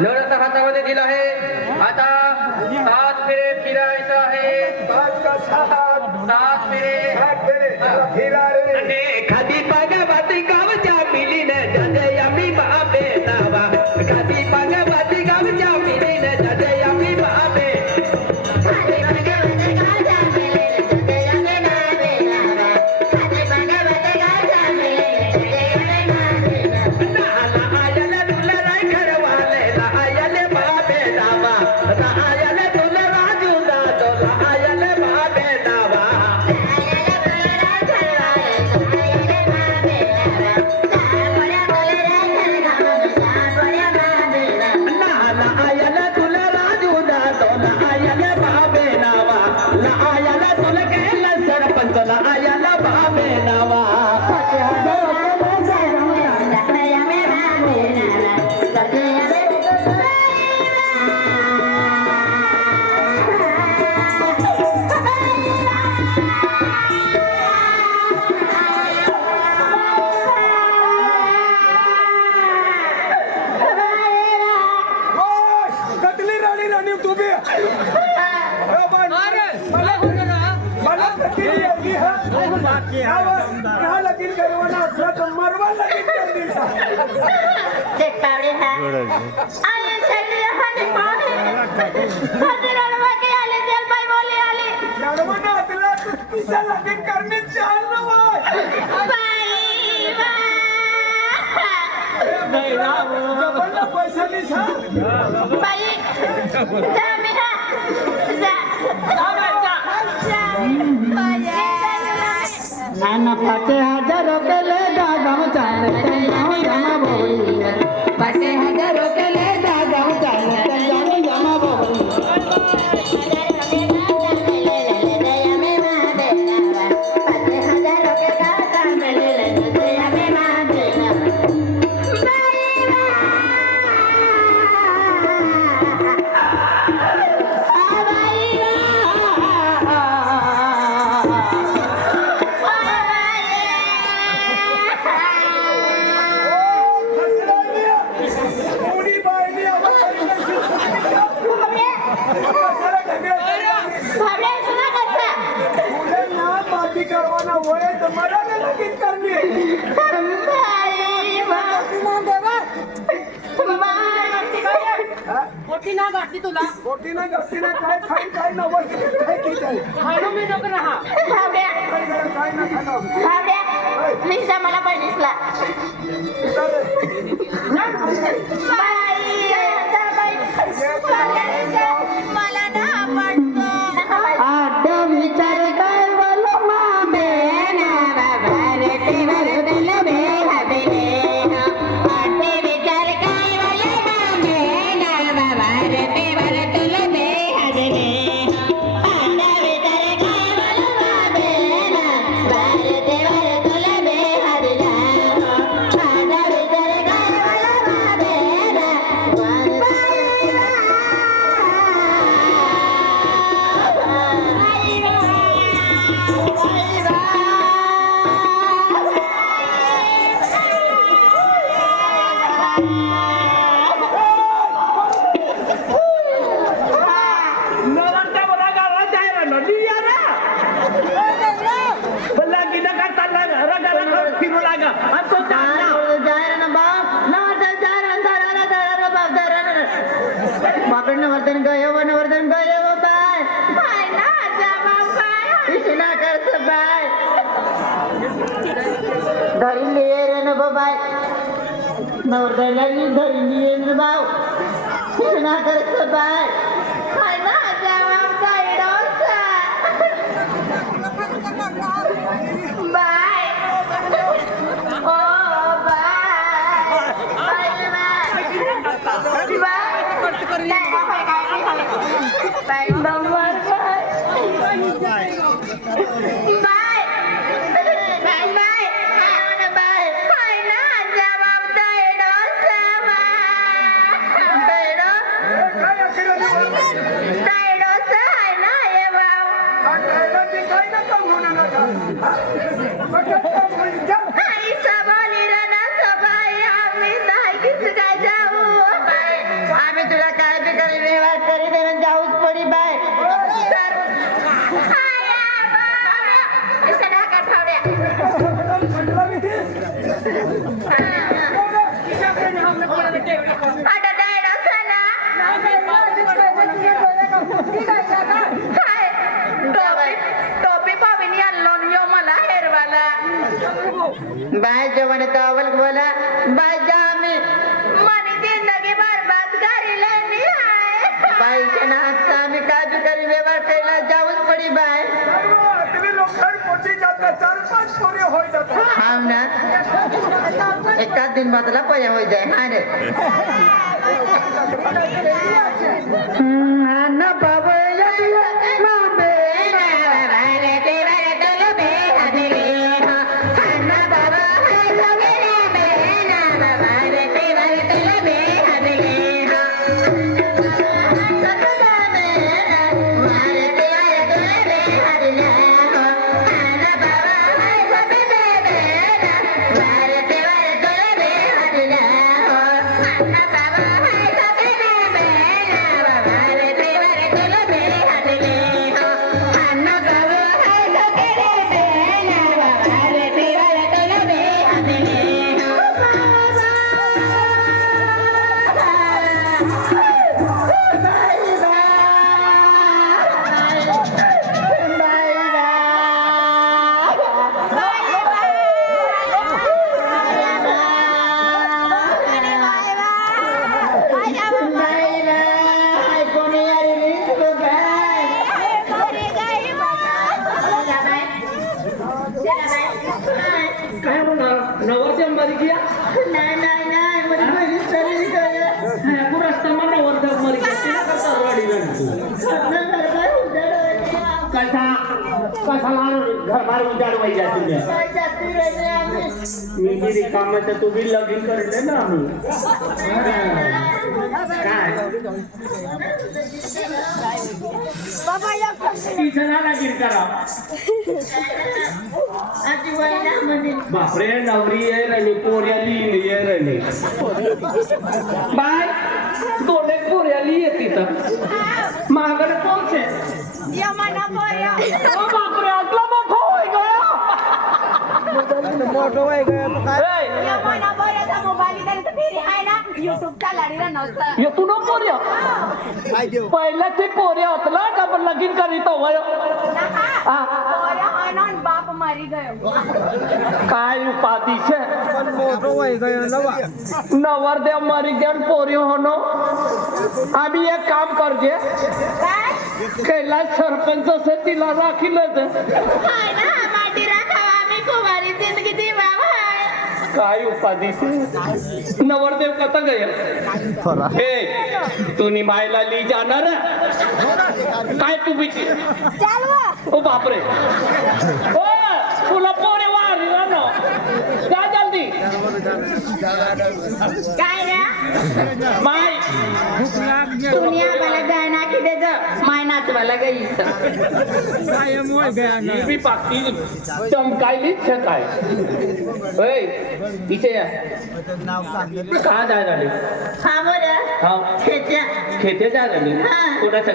नवऱ्याचा हातामध्ये दिला आहे. आता 7 फेरे फिरायचं आहे. 7 फेरे खादी पागा बाती गावच्या मिलीन जाते आम्ही बाबे नावा. खादी पागा बाती गावच्या मिलीन जाते आम्ही बाबे. पाचे हजारों के ले दागम चाले जमा बोली पाचे हजारों के ले दागम चाले जमा बोली तुला मोठी ना गप्पी ना काय खाई काय ना वरती काय की काय खाणं मी नको राहा काय ना खाणं मी मला पहिलीसला मला ना आवडतो विचार कर बोलो मामे ना भारते वरदल बे हबले आटे विचार काय बोलो मामे ना भारते वरदल बे हबले आटे विचार काय बोलो मामे ना भारते वरदल बे हबले आटे विचार काय बोलो मामे ना बापरे नवर्धन गयो नवर्धन गयो बाय हाय ना जावा बाय इशना करस बाय धरी लिए रे न बाय नवर्धनला धरी लिए न बाव इशना करस बाय हाय ना जावा जायडोसा बाय ओ बाय बाय बाय नंबर बाय बाय बाय बाय हाय ना जवाब जायडोसा जायडो काय अखेर जायडोसा हाय ना ये बाब काय ना काम होणार का आई सबली रना सबाई आम्ही नाही किस काय जाऊ बाय आम्ही तुला काय बी करी व्यवहार करी दे जाऊच पडी बाय सर हाय बाय सदा का ठेवड्या आता डायडोसा ना हाय टोपी पाविनी आणलो यो मला हेरवाला बाय जवान तावल बोला बाय जा आम्ही मनी जिंदगी बर्बाद करीले मी हाय बाईच्या नाचा आम्ही काय बी करी व्यवहार केला जाऊच पडी बाय तुम्ही लोकांना पोटी जातात 4-5 पोरे होई जातात हाव ना एकाच दिन बदला पया हो जाए हाँ रे ना बाबा मी कामाचं तू बी लगीन करते ना आम्ही काय तिसरा लगीन करा बापरे नवरी ये रली पोऱ्याली ये रली बाय दोन एक पोऱ्याली ये तिथं मागणं कोणचे यमना पोया बापरे आटला मोठा होय गया मोठं वय यमना पोयाचा मोबाईल त्यांचं फेरी आहे ना युट्यूबचा लाडीला नव्हतं ये तू नो पोऱ्या पहिला ते पोऱ्या होतला का पण लगीन करीत वय पोया हा ना बाप मरी गयो काय उपाधी छे मोठं वय नवरदेव मरी गया पोरी होनो आम्ही एक काम करजे काय कैलास सरपंच से तिला राखीलच हाय ना माटी राखावा आम्ही कुमारी जिंदगी जीवावा काय उपाधी छे नवरदेव कता गया हे तू निभायला ली जाणार काय तू बिची चालवा ओ बापरे ओ तुला पोरे वारी ना जा जल्दी काय रे माय दुनिया मला जाना की दे माय नाचवाला गईस ही बी पाकी चमकायली छे काय ओय इथे या का जाय झाली हा बोल हा खेच्या खेते जा झाली हा. कोणा संग